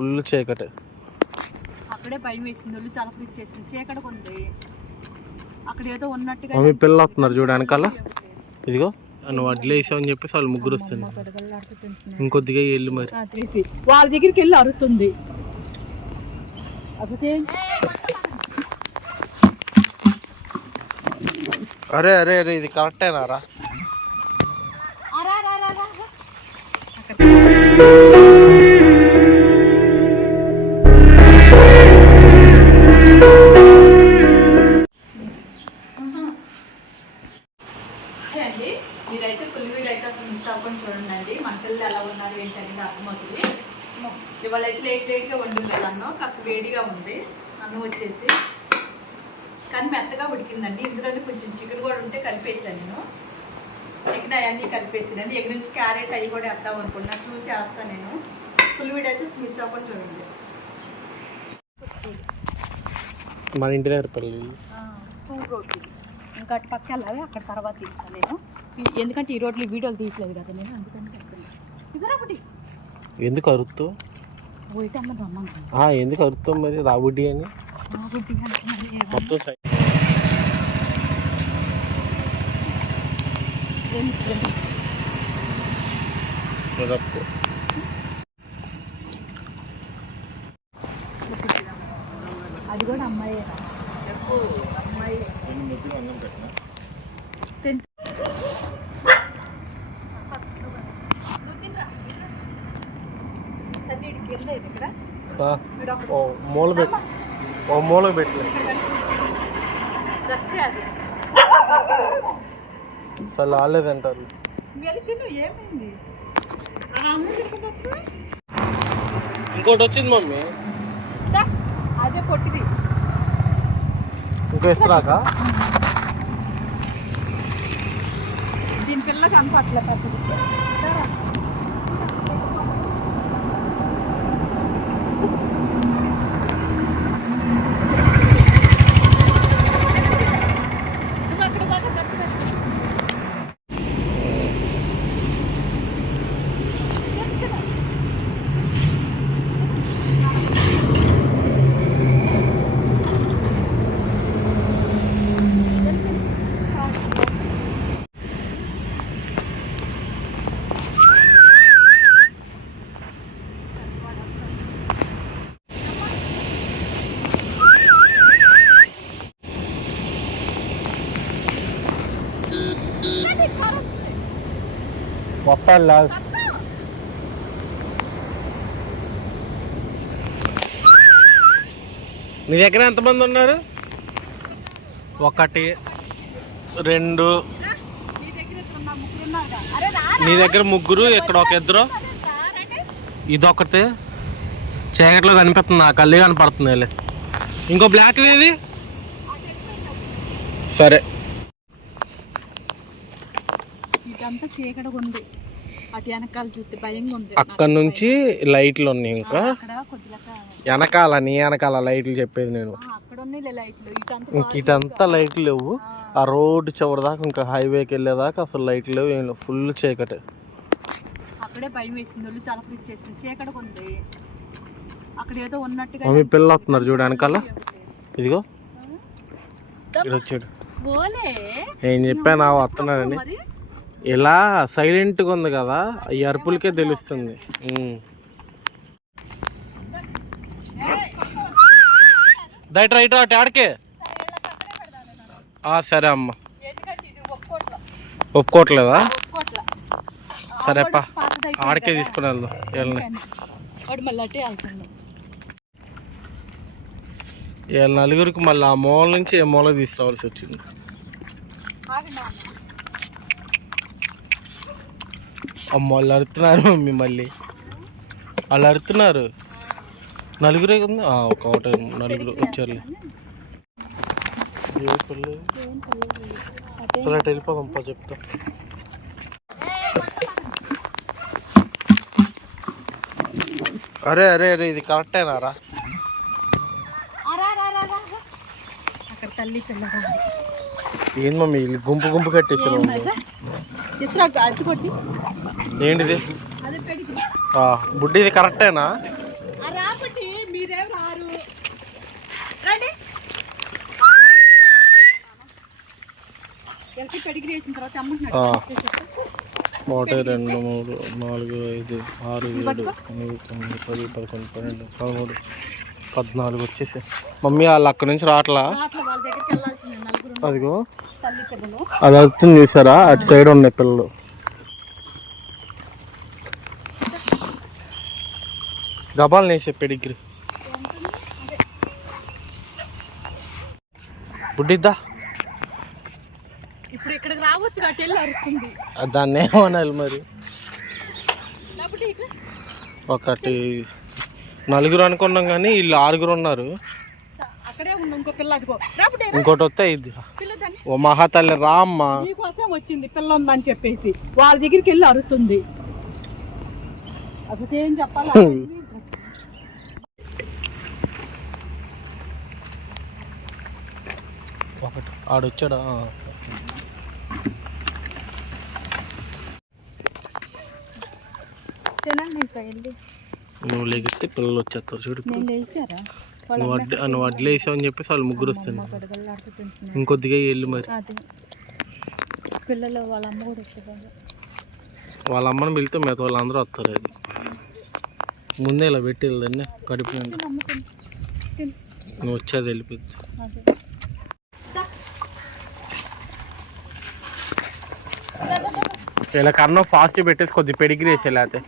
Full చీకటి. అక్కడే భయం వేసింది, ఒళ్ళు చలపలు ఇచ్చేసింది, చీకటి ఉంది. అక్కడ ఏదో ఉన్నట్టుగా మమ్మీ పిల్లలు వస్తున్నారు చూడు వెనకాల. ఇదిగో నువ్వు వడ్లు వేసావని చెప్పేసి వాళ్ళు ముగ్గురు వస్తుంది. ఇంకొద్దిగా వెళ్ళి మరి వాళ్ళ దగ్గరికి వెళ్ళి అరుతుంది. అరే అరే అరే ఇది కరెక్టేనారా? మీరైతే ఫుల్ వీడియో అయితే అసలు మిస్ అవ్వకుండా చూడండి. మన పిల్లలు ఎలా ఉన్నారు ఏంటనేది అర్థమవుతుంది. ఇవాళ అయితే లేట్గా వండులేదు అన్నం, కాస్త వేడిగా ఉంది అన్నం వచ్చేసి, కానీ మెత్తగా ఉడికిందండి. ఇందులోనే కొంచెం చికెన్ కూడా ఉంటే కలిపేసాను నేను. ఎక్కడ అవన్నీ కలిపేసాను. ఎక్కడి నుంచి క్యారెట్ అవి కూడా వేద్దాం అనుకున్నా, చూసి వేస్తాను నేను. ఫుల్ వీడియో అయితే మిస్ అవ్వకుండా చూడండి. మన ఇంటి దగ్గర పల్లి స్కూల్ రోడ్లు ఇంకా అటు పక్క వెళ్ళాలి, అక్కడ తర్వాత తీస్తాను నేను. ఎందుకంటే ఈ రోడ్లు వీడియోలు తీయట్లేదు కదా నేను, అందుకని చెప్తున్నాను. ఎందుకు అరుస్తావు? ఎందుకు అరుస్తావు మరి? రాబుడ్డి అని మొత్తం అది కూడా అమ్మాయి అమ్మాయి మూల పెట్టలే అసలు రాలేదంటారు. ఇంకోటి వచ్చింది మమ్మీ, అదే పొట్టిది. ఇంకో ఇస్తాక దీని పిల్ల కనపట్లే పక్కది. మొత్తాలు లాగు. నీ దగ్గర ఎంతమంది ఉన్నారు? 1 2 నీ దగ్గర 3, ఇక్కడ 1 ఇదొకటి చీకట్లో కనిపిస్తుంది, ఆ కళ్ళే కనపడుతుంది. ఇంకో బ్లాక్ ఇది. సరే ఇదంతా చీకటిగా ఉంది, అటు వెనకాల చూస్తే భయంగా ఉంది. అక్కడ నుంచి లైట్లు ఉన్నాయి, ఇంకా వెనకాల నీ వెనకాల లైట్లు చెప్పేది నేను. ఇటంతా లైట్లు లేవు. ఆ రోడ్డు చివరి దాకా ఇంకా హైవేకి వెళ్ళేదాకా అసలు లైట్లు లేవు, ఏం లేవు, ఫుల్ చీకటి. అక్కడే భయం వేసింది, ఒళ్ళు చలపలు ఇచ్చేసింది, చీకటిగా ఉంది. అక్కడ ఏదో ఉన్నట్టుగా మమ్మీ పిల్లలు వస్తున్నారు చూడు వెనకాల. ఇదిగో ఇక్కడ వచ్చాడు. ఏం చెప్పాను వస్తున్నాడని. ఇలా సైలెంట్గా ఉంది కదా, ఈ అరుపులకే తెలుస్తుంది. దయట రైట్ అటు ఆడికే. సరే అమ్మ, ఒప్పుకోవట్లేదా? సరేపా ఆడికే తీసుకుని వెళ్దాం. వీళ్ళ నలుగురికి మళ్ళీ ఆ మూల నుంచి ఏ మూల తీసుకురావాల్సి వచ్చింది. అమ్మ వాళ్ళు అరుతున్నారు మమ్మీ, మళ్ళీ వాళ్ళు అరుతున్నారు. నలుగురే ఉంది, ఒకటి నలుగురు వచ్చారు. ఏ పిల్లలు అసలు అటు వెళ్ళిపోదాంపా చెప్తా. అరే అరే అరే ఇది కరెక్టేనారా? ఏంది మమ్మీ గుంపు గుంపు కట్టేసారు. ఏంటిది బుడ్డి, ఇది కరెక్టేనా? రాబట్టి మీరేం రారు. రండి. ఎంత పెడిగ్రీ వేసిన తర్వాత అమ్ముంటున్నాడు. 1 2 3 4 5 6 7 8 9 10 11 12 13 14 వచ్చేసి. మమ్మీ వాళ్ళు అక్కడి నుంచి రావట్లా? వాళ్ళ దగ్గరికి వెళ్ళాల్సింది నలుగురు అదిగో తల్లి పిల్లలు. అది అవుతుంది చూసారా, అటు సైడ్ ఉన్నాయి పిల్లలు. గబాలు వేసే పెడిగ్రీ బుడ్డిద్దా. ఇప్పుడు ఇక్కడికి రావచ్చు కాబట్టి వెళ్ళి అరుస్తుంది. దాన్ని ఏమనాలి మరి? ఒకటి నలుగురు అనుకున్నాం కానీ వీళ్ళు 6 ఉన్నారు. అక్కడే ఉంది ఇంకో పిల్ల. అదిగో రాబట్టి ఇంకోటి వస్తే ఇది. ఓ మహాతల్లి రా అమ్మ. నీకోసం వచ్చింది పిల్ల ఉందని చెప్పేసి వాళ్ళ దగ్గరికి వెళ్ళి అరుతుంది. అసలు ఏం చెప్పాలి? ఒకటి ఆడొచ్చాడా? నువ్వు లేగిస్తే పిల్లలు వచ్చేస్తారు చూడు. నువ్వు వడ్లు వేసావు అని చెప్పేసి వాళ్ళు ముగ్గురు వస్తుంది. ఇంకొద్దిగా వెళ్ళు మరి. పిల్లలు వాళ్ళ అమ్మ కూడా వచ్చేది. వాళ్ళ అమ్మని పిలితే మిగతా వాళ్ళందరూ వస్తారు. అది ముందే ఇలా పెట్టి వెళ్ళదండి కడుపు నుండి. నువ్వు వచ్చేది వెళ్ళిపోద్ది. ఇలా కన్నా ఫాస్ట్ పెట్టేసి కొద్ది పెడిగ్రీ వేసే లేకపోతే